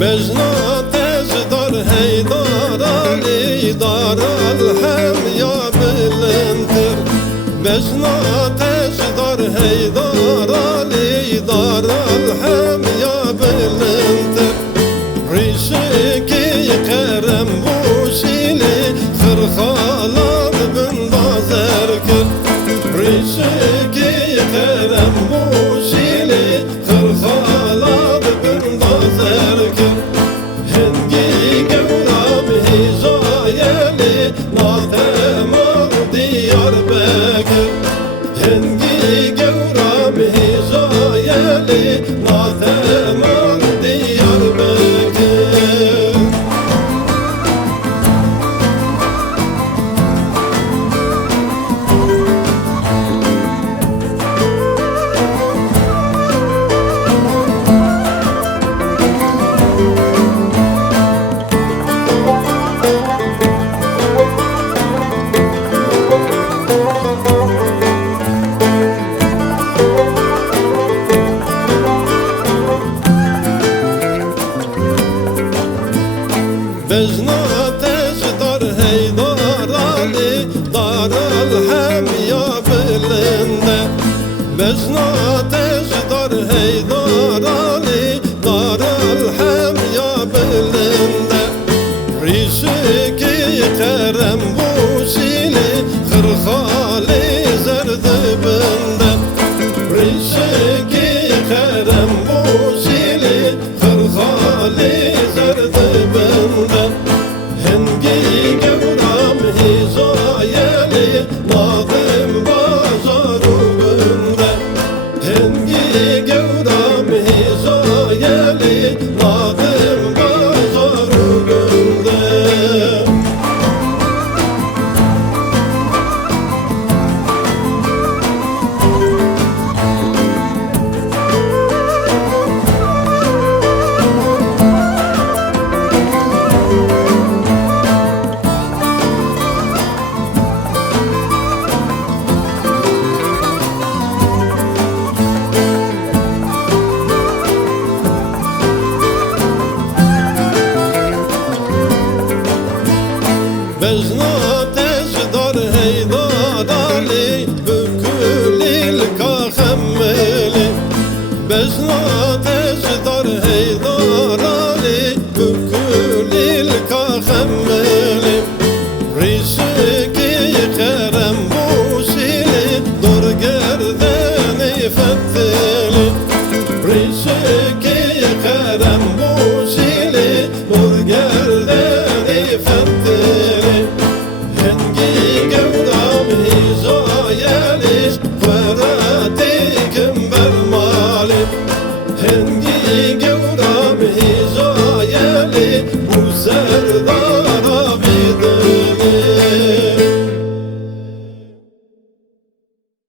بجنات اجدر هيدار علي دار الهم يا بلنتر بجنات اجدر هيدار علي دار الهم يا بلنتر ريشكي قرم بوشيلي خرخالات بن بازركر ريشكي قرم بوشيلي خرخالات بن بازركر هنگی گورم هجایلی ناتمام دیار بکر هنگی گورم هجایلی ناتمام دیار بکر بجنات اجدر هيدار علي دار الهم يا بلنده بجنات اجدر هيدار